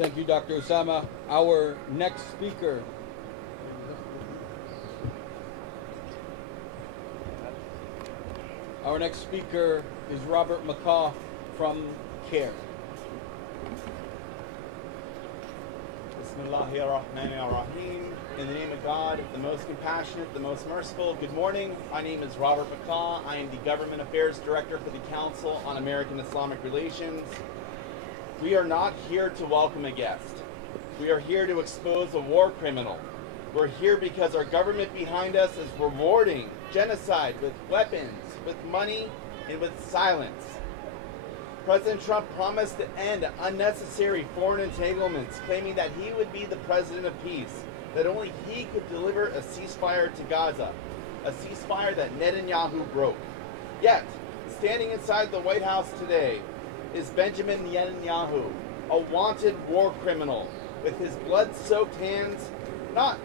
Thank you, Dr. Osama. Our next speaker is Robert McCaw from CARE. Bismillahirrahmanirrahim. In the name of God, the most compassionate, the most merciful. Good morning. My name is Robert McCaw. I am the Government Affairs Director for the Council on American Islamic Relations. We are not here to welcome a guest. We are here to expose a war criminal. We're here because our government behind us is rewarding genocide with weapons, with money, and with silence. President Trump promised to end unnecessary foreign entanglements, claiming that he would be the president of peace, that only he could deliver a ceasefire to Gaza, a ceasefire that Netanyahu broke. Yet, standing inside the White House today is Benjamin Netanyahu, a wanted war criminal, with his blood-soaked hands not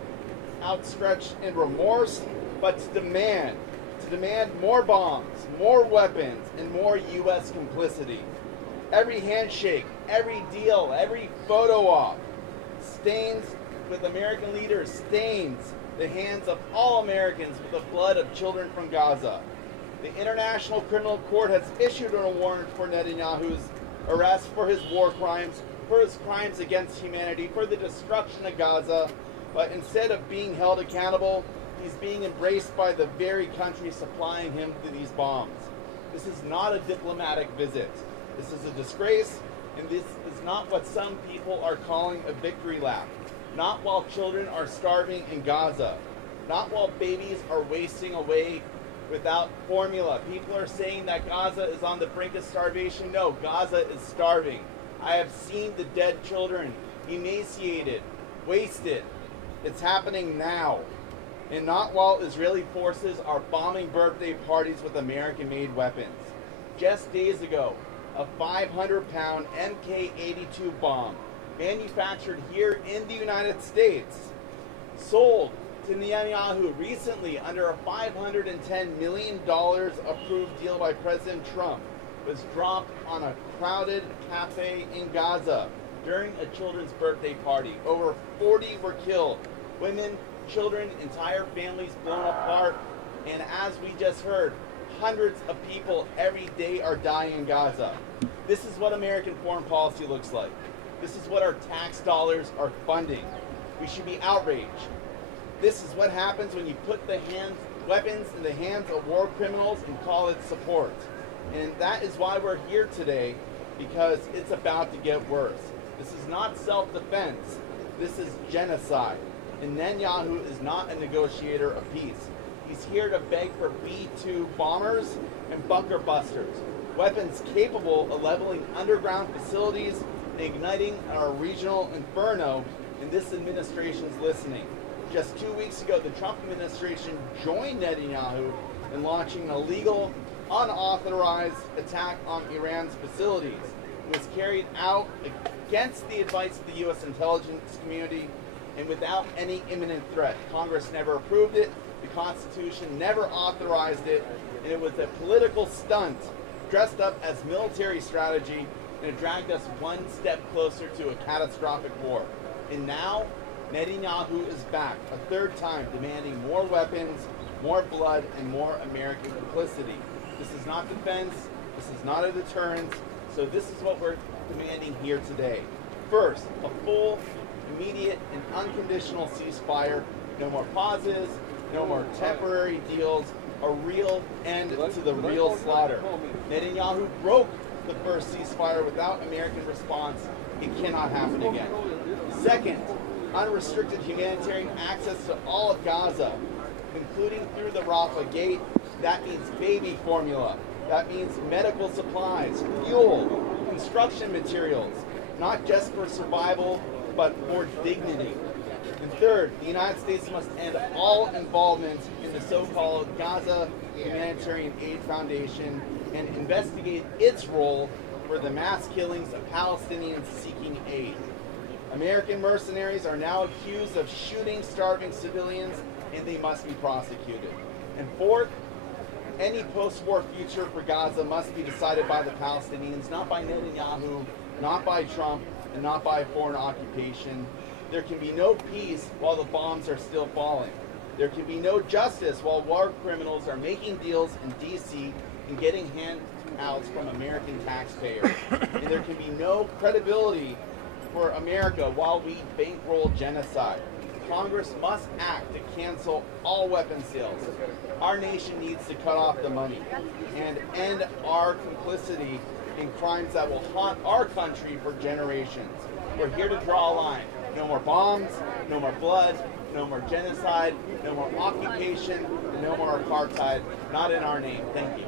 outstretched in remorse, but to demand more bombs, more weapons, and more U.S. complicity. Every handshake, every deal, every photo op stains with American leaders, stains the hands of all Americans with the blood of children from Gaza. The International Criminal Court has issued a warrant for Netanyahu's arrest for his war crimes, for his crimes against humanity, for the destruction of Gaza, but instead of being held accountable, he's being embraced by the very country supplying him these bombs. This is not a diplomatic visit. This is a disgrace, and this is not what some people are calling a victory lap. Not while children are starving in Gaza. Not while babies are wasting away without formula. People are saying that Gaza is on the brink of starvation. No, Gaza is starving. I have seen the dead children, emaciated, wasted. It's happening now. And not while Israeli forces are bombing birthday parties with American-made weapons. Just days ago, a 500-pound Mk-82 bomb, manufactured here in the United States, sold to Netanyahu recently under a $510 million approved deal by President Trump, was dropped on a crowded cafe in Gaza during a children's birthday party. Over 40 were killed. Women, children, entire families blown apart, and as we just heard, hundreds of people every day are dying in Gaza. This is what American foreign policy looks like. This is what our tax dollars are funding. We should be outraged. This is what happens when you put weapons in the hands of war criminals and call it support. And that is why we're here today, because it's about to get worse. This is not self-defense. This is genocide. And Netanyahu is not a negotiator of peace. He's here to beg for B-2 bombers and bunker busters, weapons capable of leveling underground facilities and igniting our regional inferno, and this administration's listening. Just 2 weeks ago, the Trump administration joined Netanyahu in launching an illegal, unauthorized attack on Iran's facilities. It was carried out against the advice of the U.S. intelligence community and without any imminent threat. Congress never approved it, the Constitution never authorized it, and it was a political stunt dressed up as military strategy, and it dragged us one step closer to a catastrophic war. And now, Netanyahu is back, a third time, demanding more weapons, more blood, and more American complicity. This is not defense, this is not a deterrence, so this is what we're demanding here today. First, a full, immediate, and unconditional ceasefire. No more pauses, no more temporary deals, a real end to the real slaughter. Netanyahu broke the first ceasefire without American response. It cannot happen again. Second, unrestricted humanitarian access to all of Gaza, including through the Rafah Gate. That means baby formula. That means medical supplies, fuel, construction materials, not just for survival, but for dignity. And third, the United States must end all involvement in the so-called Gaza Humanitarian Aid Foundation and investigate its role for the mass killings of Palestinians seeking aid. American mercenaries are now accused of shooting starving civilians, and they must be prosecuted. And fourth, any post-war future for Gaza must be decided by the Palestinians, not by Netanyahu, not by Trump, and not by foreign occupation. There can be no peace while the bombs are still falling. There can be no justice while war criminals are making deals in D.C. and getting handouts from American taxpayers. And there can be no credibility for America while we bankroll genocide. Congress must act to cancel all weapons sales. Our nation needs to cut off the money and end our complicity in crimes that will haunt our country for generations. We're here to draw a line. No more bombs, no more blood, no more genocide, no more occupation, and no more apartheid. Not in our name. Thank you.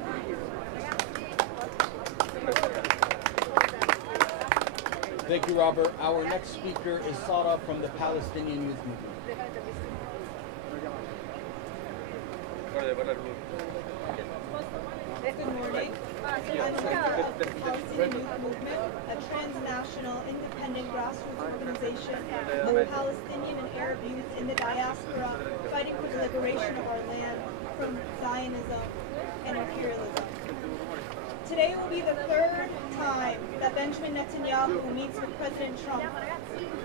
Thank you, Robert. Our next speaker is Sara from the Palestinian Youth Movement. Good morning. I'm a member of the Palestinian Youth Movement, a transnational independent grassroots organization of Palestinian and Arab youth in the diaspora fighting for the liberation of our land from Zionism and imperialism. Today will be the third time that Benjamin Netanyahu meets with President Trump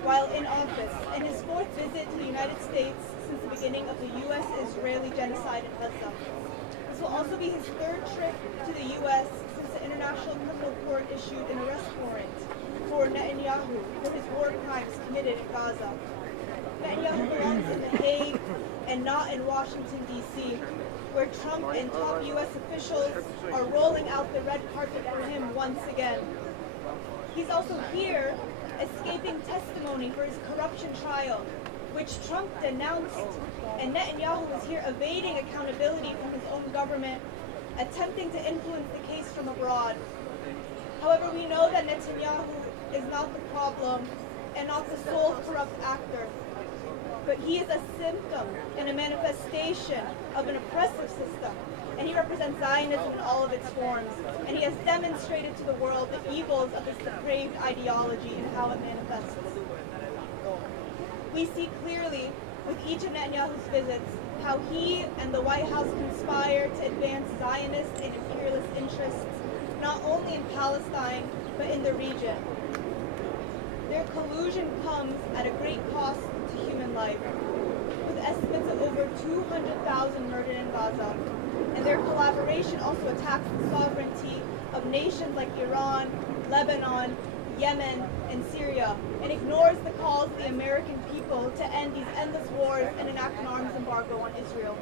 while in office, and his fourth visit to the United States since the beginning of the U.S.-Israeli genocide in Gaza. This will also be his third trip to the U.S. since the International Criminal Court issued an arrest warrant for Netanyahu for his war crimes committed in Gaza. Netanyahu belongs in The Hague and not in Washington, D.C., where Trump and top U.S. officials are rolling out the red carpet for him once again. He's also here escaping testimony for his corruption trial, which Trump denounced, and Netanyahu is here evading accountability from his own government, attempting to influence the case from abroad. However, we know that Netanyahu is not the problem and not the sole corrupt actor, but he is a symptom and a manifestation of an oppressive system, and he represents Zionism in all of its forms, and he has demonstrated to the world the evils of this depraved ideology and how it manifests. We see clearly with each of Netanyahu's visits how he and the White House conspire to advance Zionist and imperialist interests, not only in Palestine, but in the region. Their collusion comes at a great cost to human life, with estimates of over 200,000 murdered in Gaza, and their collaboration also attacks the sovereignty of nations like Iran, Lebanon, Yemen, and Syria, and ignores the calls of the American people to end these endless wars and enact an arms embargo on Israel.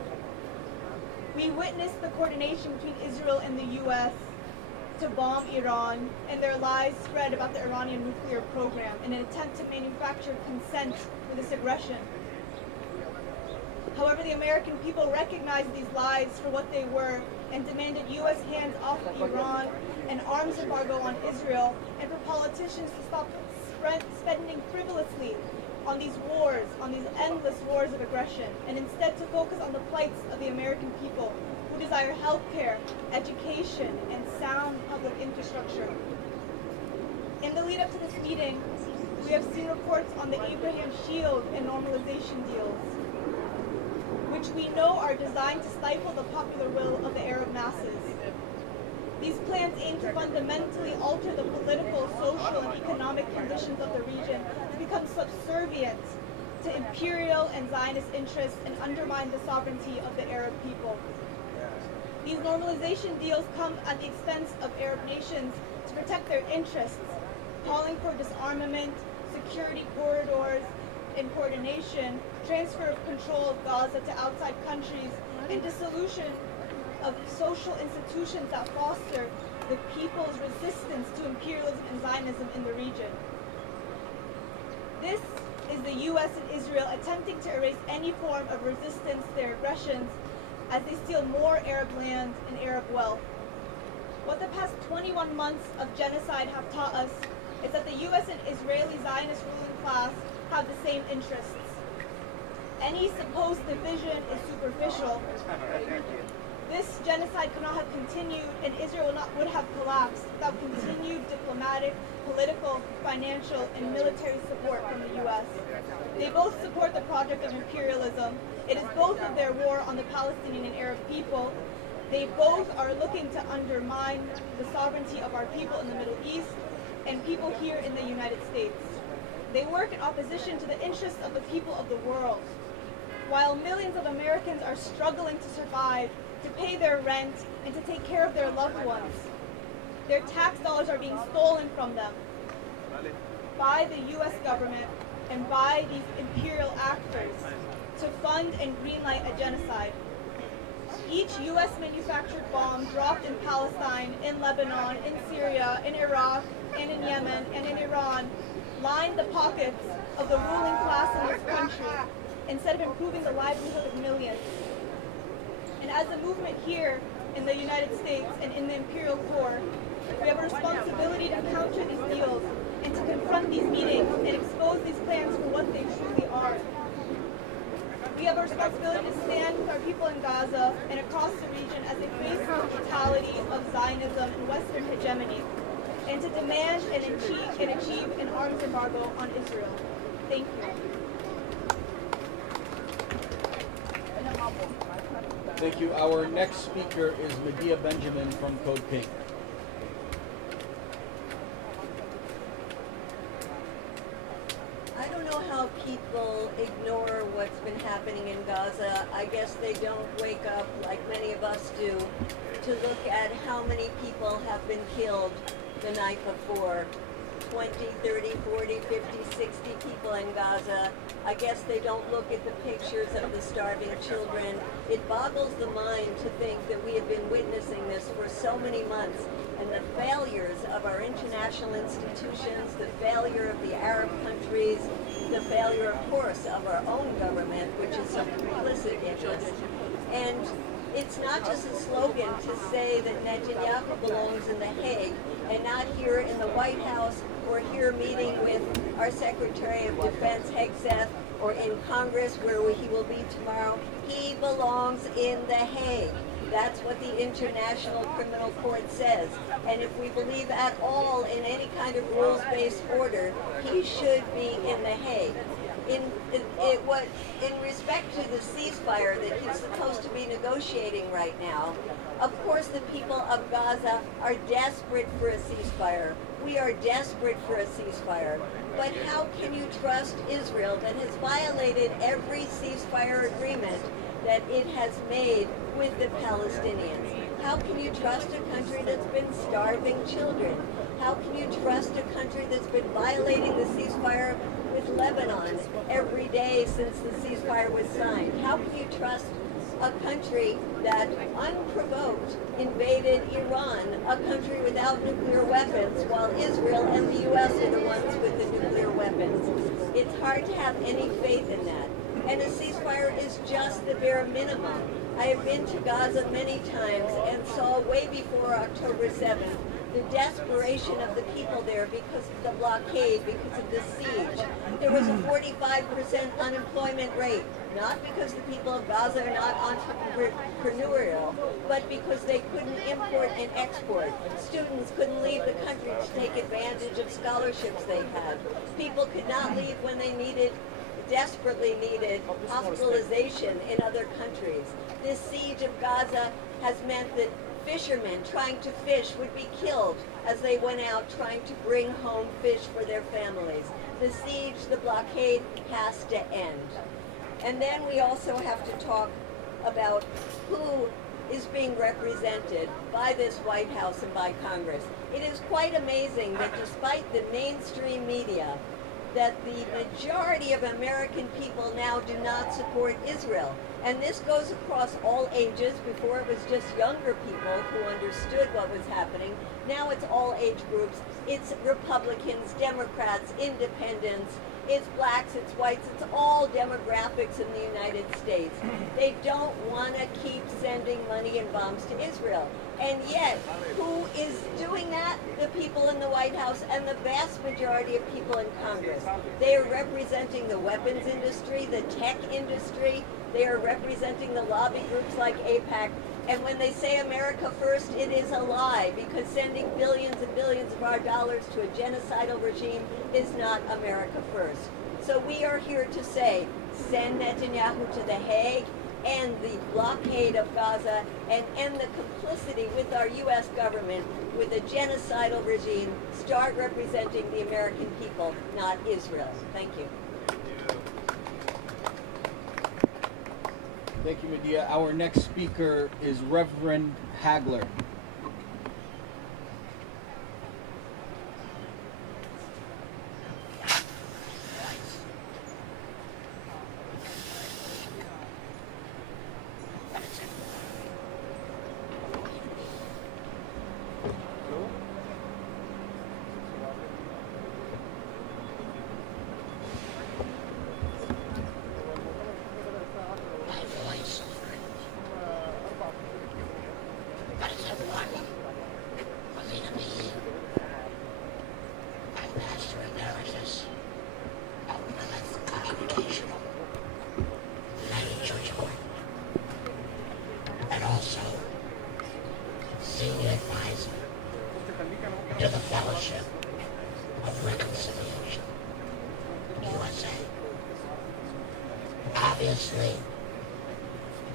We witnessed the coordination between Israel and the U.S. to bomb Iran, and their lies spread about the Iranian nuclear program in an attempt to manufacture consent for this aggression. However, the American people recognized these lies for what they were and demanded U.S. hands off of Iran, an arms embargo on Israel, and for politicians to stop spending frivolously on these wars, on these endless wars of aggression, and instead to focus on the plights of the American people who desire health care, education, and sound public infrastructure. In the lead up to this meeting, we have seen reports on the Abraham Shield and normalization deals, which we know are designed to stifle the popular will of the Arab masses. These plans aim to fundamentally alter the political, social, and economic conditions of the region to become subservient to imperial and Zionist interests and undermine the sovereignty of the Arab people. These normalization deals come at the expense of Arab nations to protect their interests, calling for disarmament, security corridors, and coordination, transfer of control of Gaza to outside countries, and dissolution of social institutions that foster the people's resistance to imperialism and Zionism in the region. This is the U.S. and Israel attempting to erase any form of resistance to their aggressions as they steal more Arab land and Arab wealth. What the past 21 months of genocide have taught us is that the U.S. and Israeli Zionist ruling class have the same interests. Any supposed division is superficial. This genocide could not have continued, and Israel would have collapsed without continued diplomatic, political, financial, and military support from the U.S. They both support the project of imperialism. It is both of their war on the Palestinian and Arab people. They both are looking to undermine the sovereignty of our people in the Middle East and people here in the United States. They work in opposition to the interests of the people of the world. While millions of Americans are struggling to survive, to pay their rent, and to take care of their loved ones, their tax dollars are being stolen from them by the U.S. government and by these imperial actors to fund and greenlight a genocide. Each U.S. manufactured bomb dropped in Palestine, in Lebanon, in Syria, in Iraq, and in Yemen, and in Iran line the pockets of the ruling class in this country instead of improving the livelihood of millions. And as a movement here in the United States and in the imperial core, we have a responsibility to counter these deals and to confront these meetings and expose these plans for what they truly are. We have a responsibility to stand with our people in Gaza and across the region as they face the brutality of Zionism and Western hegemony, and to demand and achieve an arms embargo on Israel. Thank you. Thank you. Our next speaker is Medea Benjamin from Code Pink. I don't know how people ignore what's been happening in Gaza. I guess they don't wake up like many of us do to look at how many people have been killed the night before. 20, 30, 40, 50, 60 people in Gaza. I guess they don't look at the pictures of the starving children. It boggles the mind to think that we have been witnessing this for so many months, and the failures of our international institutions, the failure of the Arab countries, the failure, of course, of our own government, which is so complicit in this. And it's not just a slogan to say that Netanyahu belongs in The Hague and not here in the White House or here meeting with our Secretary of Defense, Hegseth, or in Congress where he will be tomorrow. He belongs in The Hague. That's what the International Criminal Court says. And if we believe at all in any kind of rules-based order, he should be in The Hague. In respect to the ceasefire that he's supposed to be negotiating right now, of course the people of Gaza are desperate for a ceasefire. We are desperate for a ceasefire. But how can you trust Israel that has violated every ceasefire agreement that it has made with the Palestinians? How can you trust a country that's been starving children? How can you trust a country that's been violating the ceasefire with Lebanon every day since the ceasefire was signed? How can you trust a country that unprovoked invaded Iran, a country without nuclear weapons, while Israel and the U.S. are the ones with the nuclear weapons? It's hard to have any faith in that. And a ceasefire is just the bare minimum. I have been to Gaza many times and saw way before October 7th the desperation of the people there because of the blockade, because of the siege. There was a 45% unemployment rate, not because the people of Gaza are not entrepreneurial, but because they couldn't import and export. Students couldn't leave the country to take advantage of scholarships they had. People could not leave when they desperately needed hospitalization in other countries. This siege of Gaza has meant that fishermen trying to fish would be killed as they went out trying to bring home fish for their families. The siege, the blockade has to end. And then we also have to talk about who is being represented by this White House and by Congress. It is quite amazing that despite the mainstream media, that the majority of American people now do not support Israel. And this goes across all ages. Before it was just younger people who understood what was happening. Now it's all age groups. It's Republicans, Democrats, independents. It's blacks, it's whites, it's all demographics in the United States. They don't want to keep sending money and bombs to Israel. And yet, who is doing that? The people in the White House and the vast majority of people in Congress. They are representing the weapons industry, the tech industry. They are representing the lobby groups like AIPAC. And when they say America first, it is a lie, because sending billions and billions of our dollars to a genocidal regime is not America first. So we are here to say, send Netanyahu to The Hague, end the blockade of Gaza and end the complicity with our U.S. government with a genocidal regime. Start representing the American people, not Israel. Thank you. Thank you, Medea. Our next speaker is Reverend Hagler. And also senior advisor to the Fellowship of Reconciliation, USA. Obviously,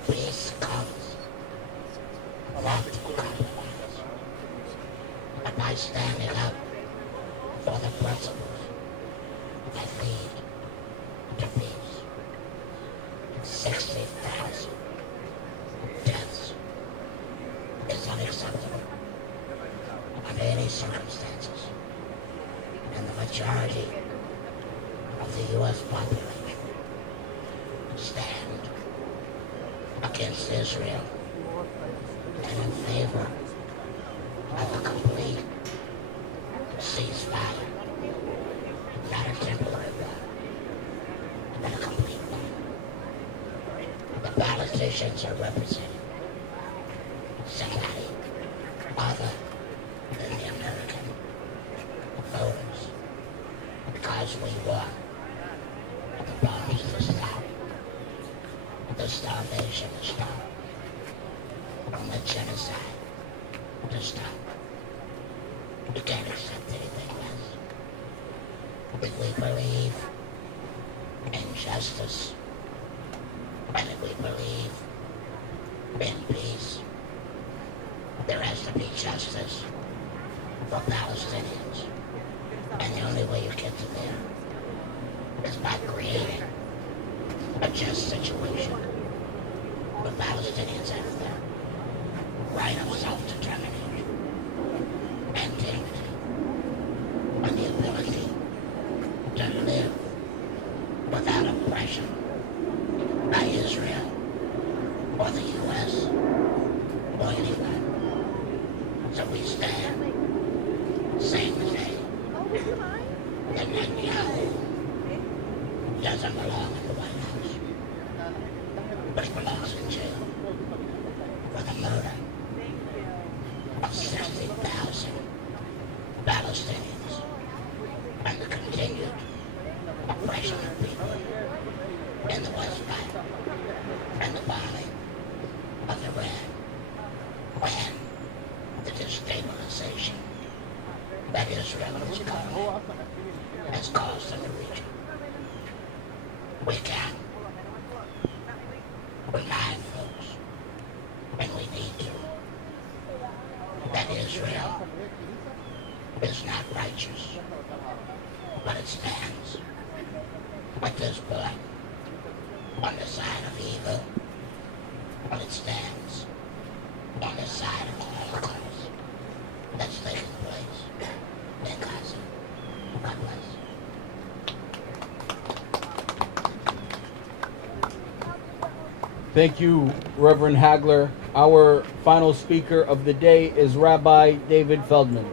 peace comes not through compromise, but by standing up for the principles that lead to peace. 60,000 deaths is unacceptable under any circumstances, and the majority of the U.S. population stand against Israel and in favor of a complete ceasefire, not a temporary one, but a complete one. The politicians are representing somebody other than the American voters, because we want the bombs to stop, the starvation to stop, and the genocide to stop. We can't accept anything less. If we believe in justice, and if we believe in peace, there has to be justice for Palestinians. And the only way you get to there is by creating a just situation where Palestinians have their right of self-determination and dignity and the ability to live without oppression by Israel or the U.S. or anyone. So we stand saying today that Netanyahu doesn't belong in the White House, but he belongs in jail for the murder of 60,000 Palestinians and the continued oppression of people in the West Bank and the bombing of Iran and the destabilization that Israel's government has caused in the region. We can remind folks, and we need to, that Israel is not righteous, but it stands at this point on the side of evil, but it stands on the side of the Holocaust that's taking place in Gaza. God bless. Thank you, Reverend Hagler. Our final speaker of the day is Rabbi David Feldman.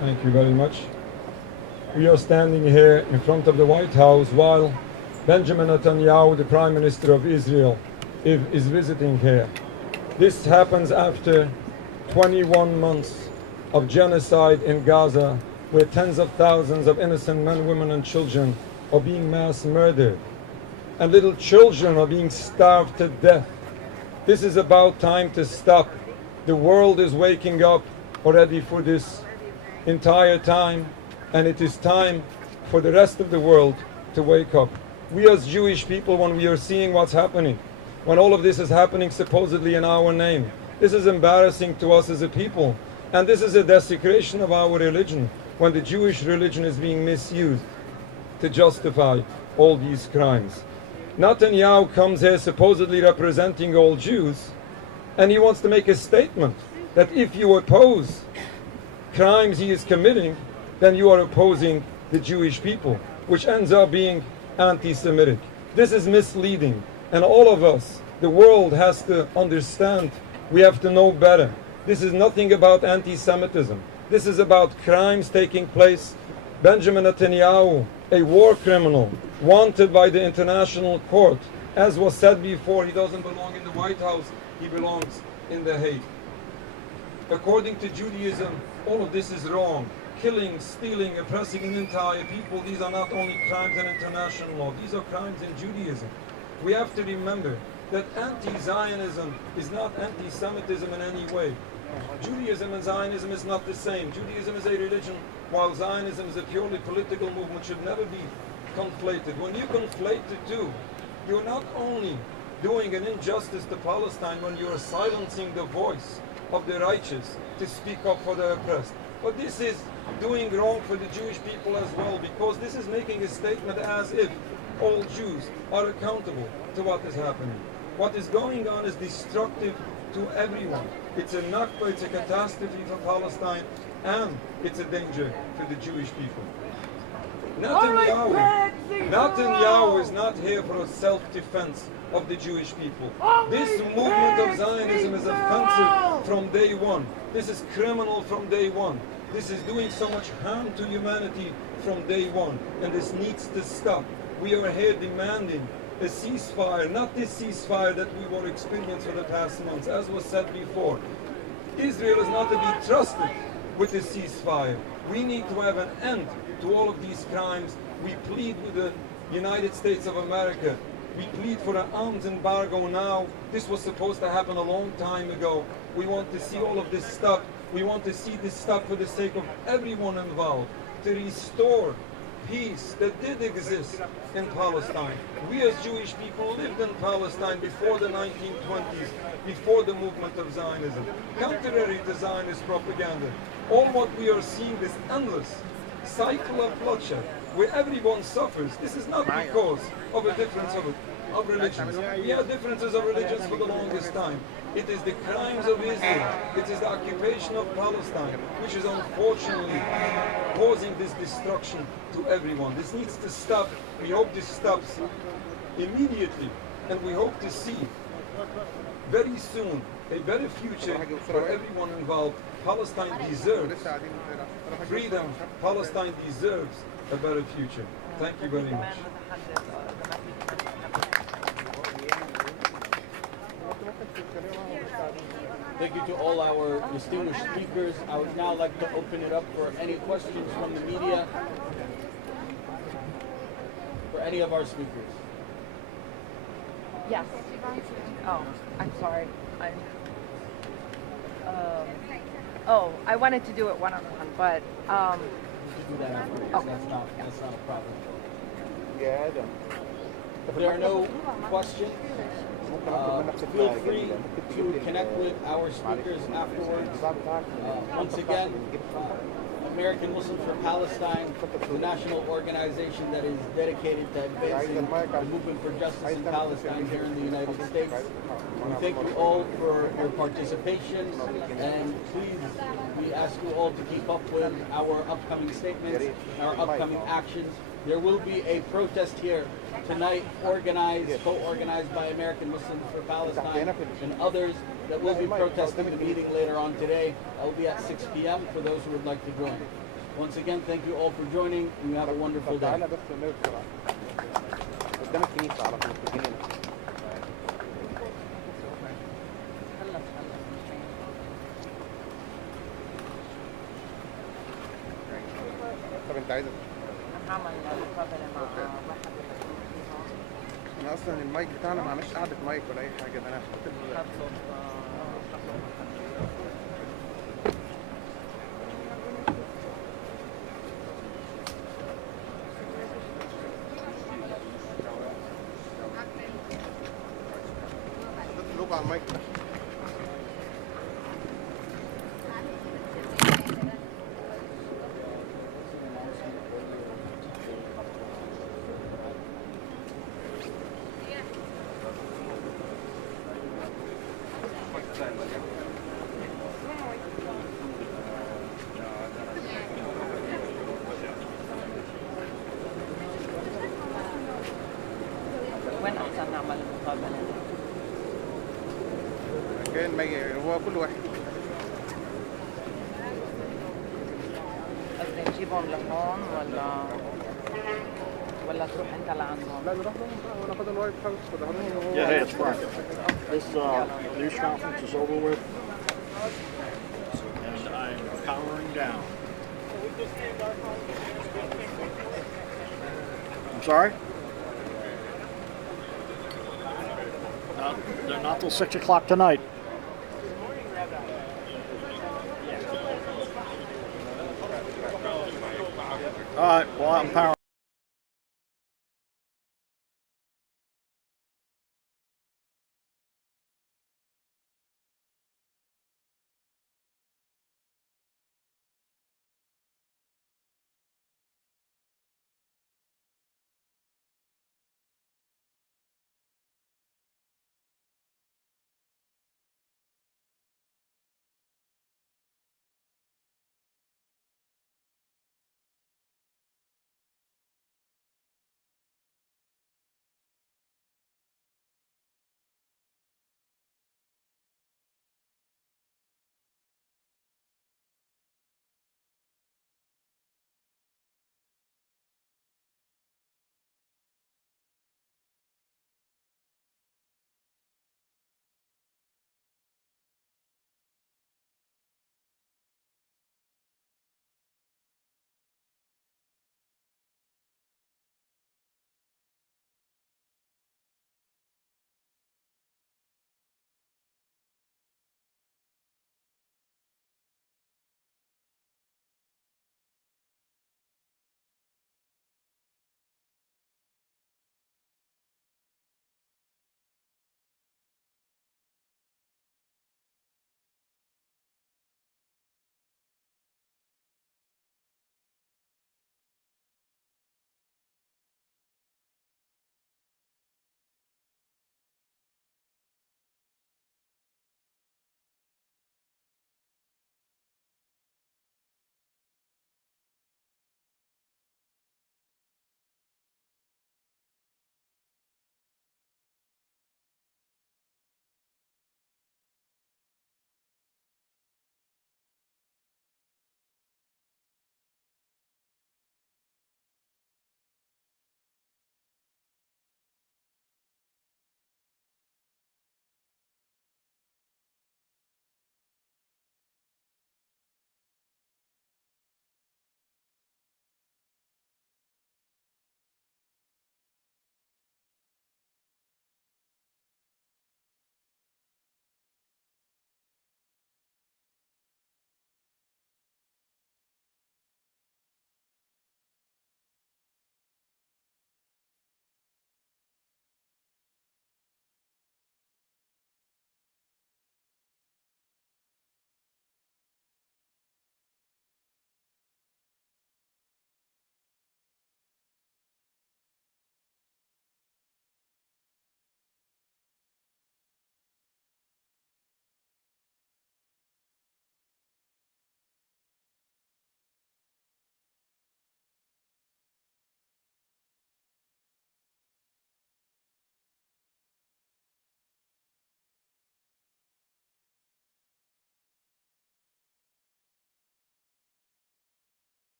Thank you very much. We are standing here in front of the White House while Benjamin Netanyahu, the Prime Minister of Israel, is visiting here. This happens after 21 months of genocide in Gaza, where tens of thousands of innocent men, women, and children are being mass murdered, and little children are being starved to death. This is about time to stop. The world is waking up already for this entire time, and it is time for the rest of the world to wake up. We as Jewish people, when we are seeing what's happening, when all of this is happening supposedly in our name, this is embarrassing to us as a people. And this is a desecration of our religion, when the Jewish religion is being misused to justify all these crimes. Netanyahu comes here supposedly representing all Jews, and he wants to make a statement that if you oppose crimes he is committing, then you are opposing the Jewish people, which ends up being anti-Semitic. This is misleading, and all of us, the world, has to understand, we have to know better. This is nothing about anti-Semitism. This is about crimes taking place. Benjamin Netanyahu, a war criminal, wanted by the International Court. As was said before, he doesn't belong in the White House, he belongs in The Hague. According to Judaism, all of this is wrong. Killing, stealing, oppressing an entire people, these are not only crimes in international law, these are crimes in Judaism. We have to remember that anti-Zionism is not anti-Semitism in any way. Judaism and Zionism is not the same. Judaism is a religion, while Zionism is a purely political movement, should never be conflated. When you conflate the two, you're not only doing an injustice to Palestine when you're silencing the voice of the righteous to speak up for the oppressed, but this is doing wrong for the Jewish people as well, because this is making a statement as if all Jews are accountable to what is happening. What is going on is destructive to everyone. It's a nakba, it's a catastrophe for Palestine, and it's a danger to the Jewish people. Netanyahu is not here for a self-defense of the Jewish people. This movement of Zionism is offensive from day one. This is criminal from day one. This is doing so much harm to humanity from day one, and this needs to stop. We are here demanding a ceasefire, not this ceasefire that we were experiencing for the past months. As was said before, Israel is not to be trusted with a ceasefire. We need to have an end to all of these crimes. We plead with the United States of America. We plead for an arms embargo now. This was supposed to happen a long time ago. We want to see all of this stop. We want to see this stop for the sake of everyone involved, to restore peace that did exist in Palestine. We as Jewish people lived in Palestine before the 1920s, before the movement of Zionism. Contrary to Zionist propaganda, all what we are seeing is endless cycle of bloodshed, where everyone suffers. This is not because of a difference of religions. We have differences of religions for the longest time. It is the crimes of Israel, it is the occupation of Palestine, which is unfortunately causing this destruction to everyone. This needs to stop. We hope this stops immediately, and we hope to see very soon a better future for everyone involved. Palestine deserves freedom. Palestine deserves a better future. Thank you very much. Thank you to all our distinguished speakers. I would now like to open it up for any questions from the media for any of our speakers. Yes. Oh, I'm sorry. I wanted to do it one-on-one, but You can do that afterwards. Okay. That's not a problem. Yeah, I don't. If there are no questions, feel free to connect with our speakers afterwards. Once again, American Muslims for Palestine, the national organization that is dedicated to advancing the movement for justice in Palestine here in the United States. We thank you all for your participation, and please, we ask you all to keep up with our upcoming statements, our upcoming actions. There will be a protest here tonight, co-organized by American Muslims for Palestine and others that will be protesting the meeting later on today. That will be at 6 p.m. for those who would like to join. Once again, thank you all for joining, and you have a wonderful day. تعالى بس نمر بسرعة قدام الكنيسة على طول في الجنينة. طب انت عايزة هعمل مقابلة مع واحد انا اصلا المايك بتاعنا ما عملش قعدة مايك ولا اي حاجة، ده انا هطلب mic. وين أحسن نعمل المقابلة؟ كان ما هو كل واحد. قصدي نجيبهم لهون ولا تروح أنت لعندهم؟ لا نروح لهم بقى وناخد الوايت هاوس في ظهرهم. Yeah, hey, it's Frank. This news conference is over with, and I'm powering down. I'm sorry? They're not till 6 o'clock tonight. All right, well, I'm powering.